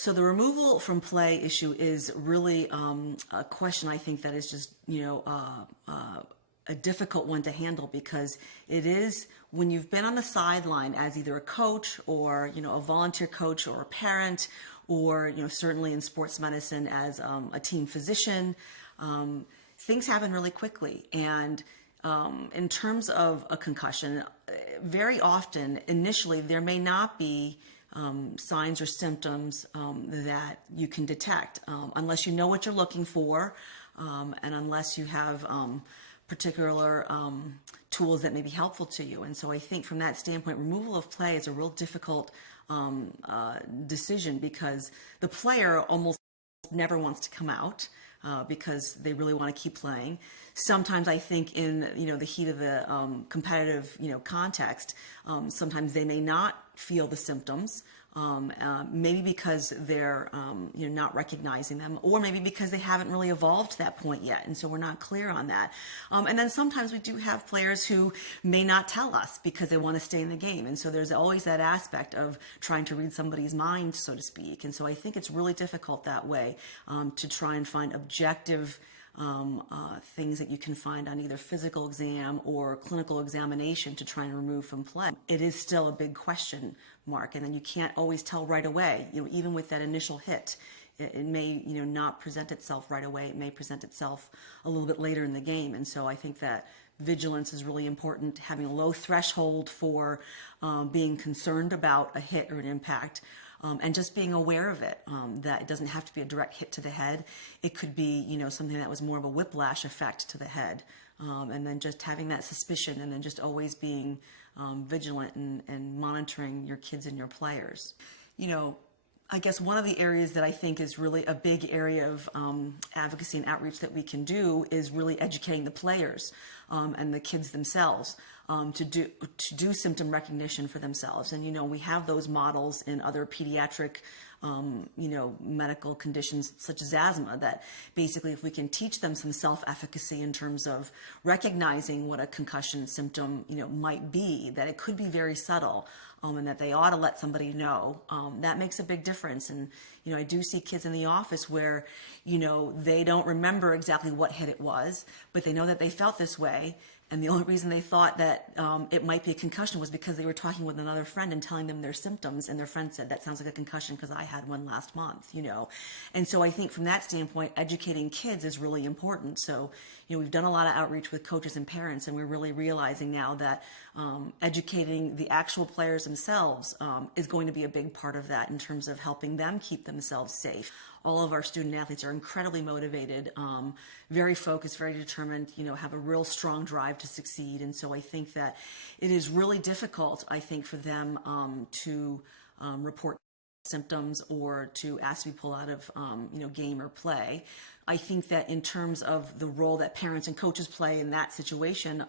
So the removal from play issue is really a question I think that is just, a difficult one to handle, because it is when you've been on the sideline as either a coach or, a volunteer coach or a parent, or, certainly in sports medicine as a team physician, things happen really quickly. And in terms of a concussion, very often, initially, there may not be signs or symptoms that you can detect unless you know what you're looking for, and unless you have particular tools that may be helpful to you. And so I think from that standpoint, removal of play is a real difficult decision, because the player almost never wants to come out. Because they really want to keep playing. Sometimes I think in the heat of the competitive context, sometimes they may not feel the symptoms, maybe because they're not recognizing them, or maybe because they haven't really evolved to that point yet, and so we're not clear on that. And then sometimes we do have players who may not tell us because they want to stay in the game, and so there's always that aspect of trying to read somebody's mind, so to speak. And so I think it's really difficult that way to try and find objective things that you can find on either physical exam or clinical examination to try and remove from play. It is still a big question mark, and then you can't always tell right away. Even with that initial hit, it may not present itself right away. It may present itself a little bit later in the game, and so I think that vigilance is really important. Having a low threshold for being concerned about a hit or an impact. And just being aware of it, that it doesn't have to be a direct hit to the head. It could be, something that was more of a whiplash effect to the head. And then just having that suspicion, and then just always being vigilant and monitoring your kids and your players. I guess one of the areas that I think is really a big area of advocacy and outreach that we can do is really educating the players and the kids themselves to do symptom recognition for themselves. And we have those models in other pediatric medical conditions such as asthma, that basically if we can teach them some self-efficacy in terms of recognizing what a concussion symptom might be, that it could be very subtle, and that they ought to let somebody know, that makes a big difference. And I do see kids in the office where they don't remember exactly what hit it was, but they know that they felt this way. And the only reason they thought that it might be a concussion was because they were talking with another friend and telling them their symptoms, and their friend said, that sounds like a concussion because I had one last month, And so I think from that standpoint, educating kids is really important. So, we've done a lot of outreach with coaches and parents, and we're really realizing now that educating the actual players themselves is going to be a big part of that in terms of helping them keep themselves safe. All of our student athletes are incredibly motivated, very focused, very determined, have a real strong drive to succeed. And so I think that it is really difficult, I think, for them to report symptoms or to ask to be pulled out of, game or play. I think that in terms of the role that parents and coaches play in that situation,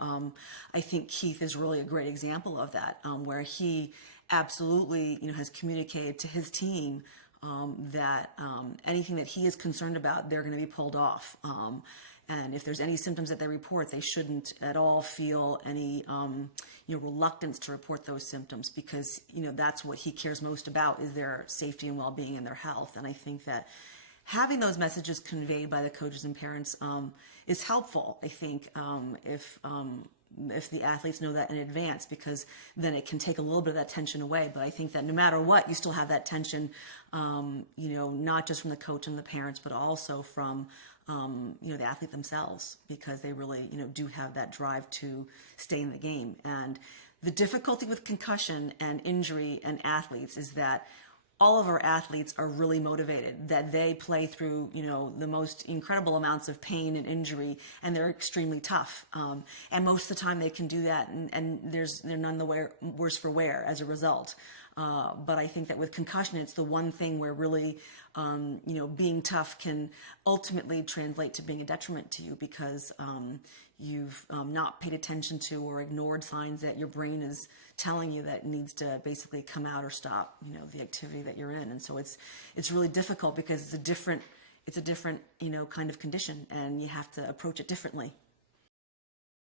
I think Keith is really a great example of that, where he absolutely, has communicated to his team that anything that he is concerned about, they're going to be pulled off. And if there's any symptoms that they report, they shouldn't at all feel any reluctance to report those symptoms, because that's what he cares most about, is their safety and well-being and their health. And I think that having those messages conveyed by the coaches and parents is helpful. I think if the athletes know that in advance, because then it can take a little bit of that tension away. But I think that no matter what, you still have that tension, not just from the coach and the parents, but also from the athlete themselves, because they really, do have that drive to stay in the game. And the difficulty with concussion and injury and athletes is that all of our athletes are really motivated, that they play through, the most incredible amounts of pain and injury, and they're extremely tough. And most of the time they can do that, and they're none the worse for wear as a result. But I think that with concussion, it's the one thing where really, being tough can ultimately translate to being a detriment to you, because you've not paid attention to or ignored signs that your brain is telling you that needs to basically come out or stop, the activity that you're in. And so it's really difficult, because it's a different, kind of condition, and you have to approach it differently.